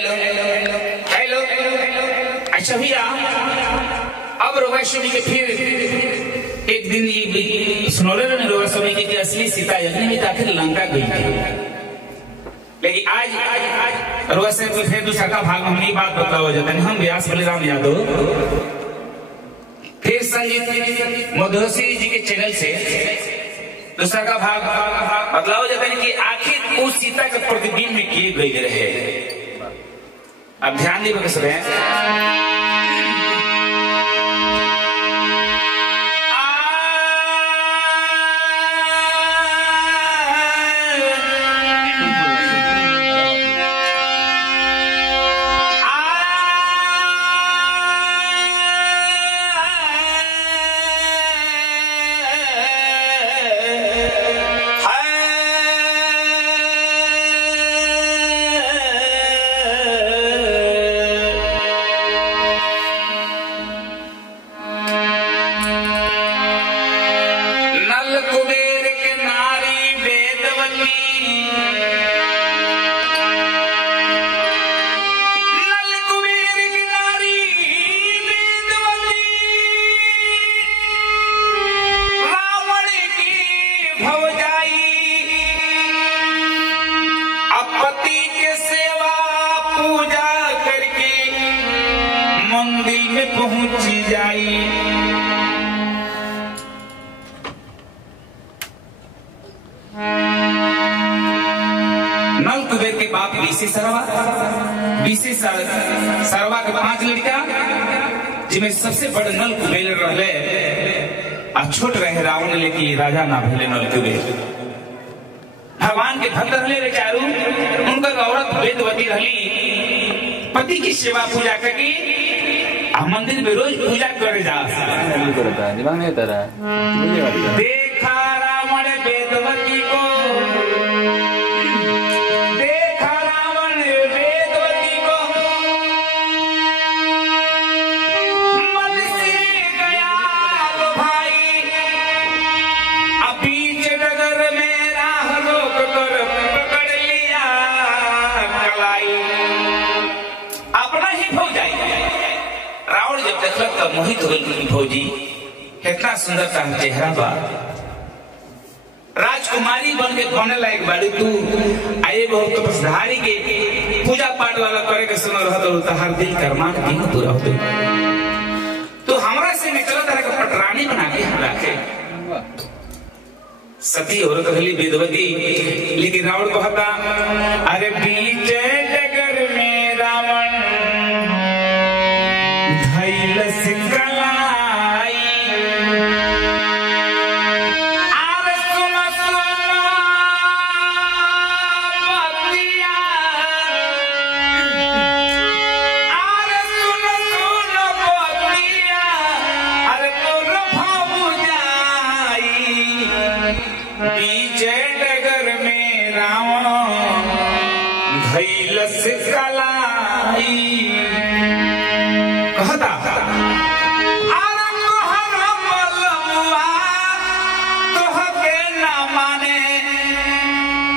Hello hello. अच्छा भैया, अब रोगा स्वामी के फिर एक दिन ये सुनौले रोगा स्वामी की असली सीता यज्ञ में आखिर लंका गई थी। लेकिन आज रोगा से फिर दूसरा का भाग में हम बात बताओ जाता है। हम व्यास बलिराम यादव फिर संगीत मधुसी जी के चैनल से दूसरा का भाग बदलाव जाता है कि आखिर उस सीता के प्रतिबिंब में किए गए रहे। अब ध्यान दी बस रहे मंदिर में पहुंची जाई। नल कुबेर के बाप बीसी सरवा के 5 लड़का जिसमें सबसे बड़े नल कुबेर रहे और छोट रहे रावण, लेकिन राजा ना भले नल कुबेर भगवान के भक्त रहे बेचारू। उनका औरत वेदवती रही, पति की सेवा पूजा करके मंदिर में रोज पूजा करे जा। दिमाग नहीं होता रहा। देखा रावण वेदवती को, देखा रावण वेदवती को, मन से गया तो भाई बीच नगर में राह रोक कर पकड़ लिया कलाई। अपना ही भौजाई रावण जब देखलक तब मोहित हो गई। भौजी कितना सुंदर का चेहरा बा, राजकुमारी बन के बने लायक बाड़ी तू। आए बहुत तपस्धारी के पूजा पाठ वाला करे के सुन रहा तो हर दिल कर्मा के दिन तू रहते तो हमरा से निकला तरह का पटरानी बना के हम रखे। सती औरत कहली वेदवती, लेकिन रावण कहता अरे बीच डगर में रावण धैल सिकलाई। अरे सुनो सुनो बतिया, अरे सुनो सुनो बतिया, अरे मोर भौजाई बीच डगर में रावण धैल सिकलाई। कहता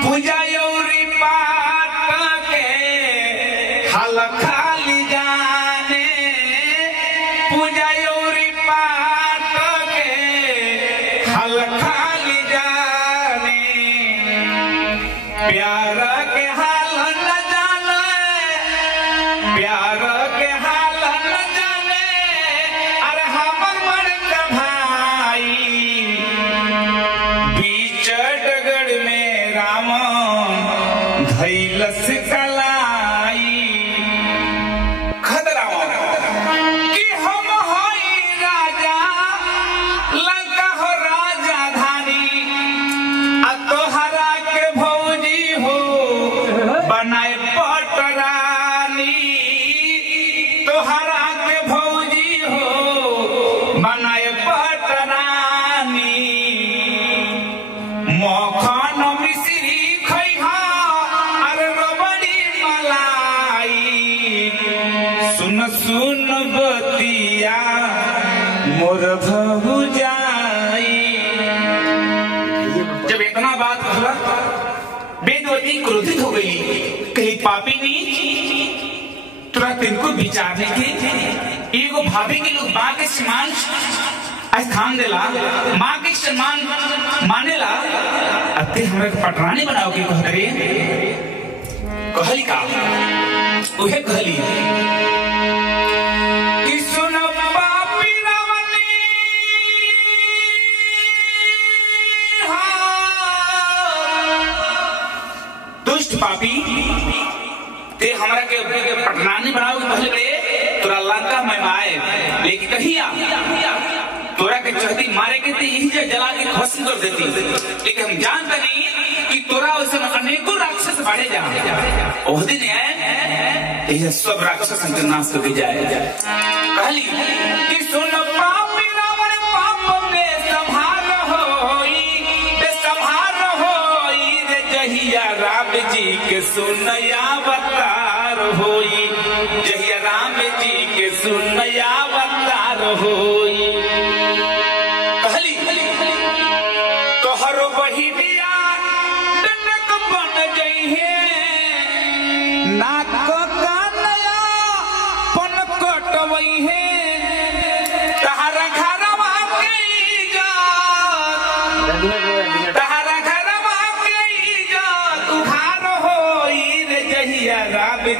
पूजा यौरी पाट के हल खाली जाने, पूजा यौरी पाट के हल खाली जाने। प्यार के हाल न जाने, प्यार के हाल न जाने, अरे हमर बड़का भाई बीच डगर में रावण धैल सिकलाई। खतरावण कि हम हई राजा लंका हो राजा धानी, आ तोहरा के भौजी हो बनाए पटरानी, तोहरा के भौजी हो बनाए पटरानी। मखन मिश्री खैहा अरे रबड़ी मलाई, सुन सुन बतिया मोर भौजाई। जब इतना बात कहला वेदवती क्रोधित हो गई, कही पापिनी तोरा तिनको विचारने की एगो भाभी के लोग माँ के सम्मान स्थान देला, माँ के सम्मान मानेला, अते हमरा के पटरानी बनाओ के कहतरे कहली का उहे कहली कि सुन पापी रावणी दुष्ट पापी ते हमरा के पटरानी बनाओ के कहले तोरा लंका में आए, लेकिन कहिया तोरा के चहती मारे के ते यही जला के खत्म कर देती, लेकिन हम जानते नहीं कि तोरा उस अनेकों राक्षस बढ़े जा ओह दिन है ये सब राक्षस के नाश कर जाए। कहली कि सुन पापी रावण पाप में संभार होई बेसंभार होई रे जहिया राम जी के सुनया अवतार होई, जहिया राम जी के सुनया अवतार होई।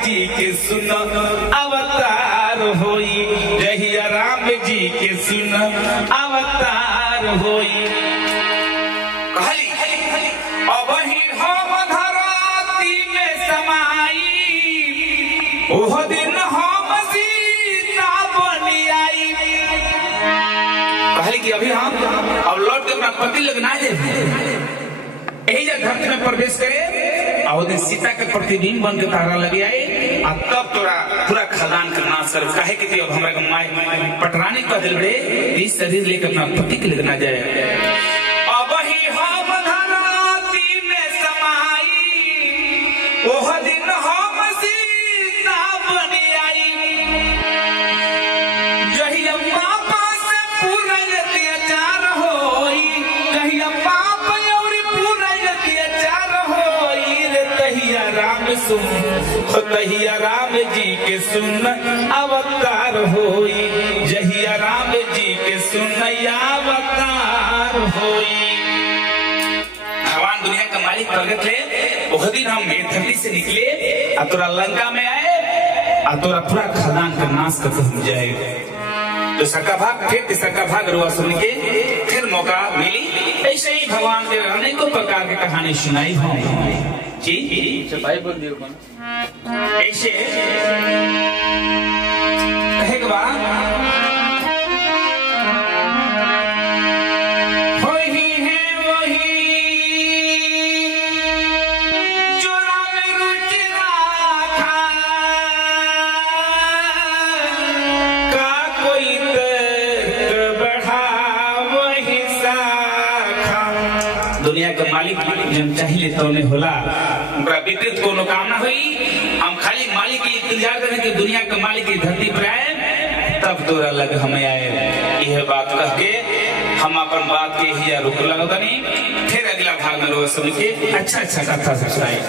जी के सुन अवतार होई, जहिया राम जी के सुन अवतार होई। कहली अब ही हम धराती में समाई, ओह दिन हम सीता बनी आई। कहली कि अभी हम अब लौट के अपना पति लगना है, यही धरती में प्रवेश करे और दिन सीता के प्रतिबिंब बन के तारा लगे आए, और तब तोरा पूरा खदान का नाश कर काहे कि अब हमरा माई पटरानी कह दिल रे इस शरीर लेकर अपना पति के लेना जाए। अब ही हम धराती में समाई, ओह दिन हम सीता बनी आई, जहिया पापा से पूरा अत्याचार होई, जहिया पाप राम सुन तहिया राम जी के सुन अवतार होई, जहिया राम जी के सुन अवतार होई। भगवान दुनिया का मालिक प्रगट है, वह दिन हम धरती से निकले और तोरा लंका में आए और तोरा पूरा खानदान का नाश करके हो जाए। तो सका भाग फिर तीसरा भाग रुआ सुन के फिर मौका मिली। ऐसे ही भगवान के अनेकों प्रकार की कहानी सुनाई हो जी। भाई बोल दियो कौन ऐसे कहे के बाद वही है वही जो राम रुचि राखा, का कोई तर्क बढ़ा वही साखा। दुनिया का मालिक जब चाहिए तो नहीं होला, विपरीत कोनो काम ना हुई। हम खाली मालिक की इंतजार करें कि दुनिया के मालिक की धरती पर आए, तब तोरा लग हमें आए। यह बात कह के हम अपन बात के ही रुक लगा, फिर अगला भाग में रोज सुन के अच्छा कथा सुनाए।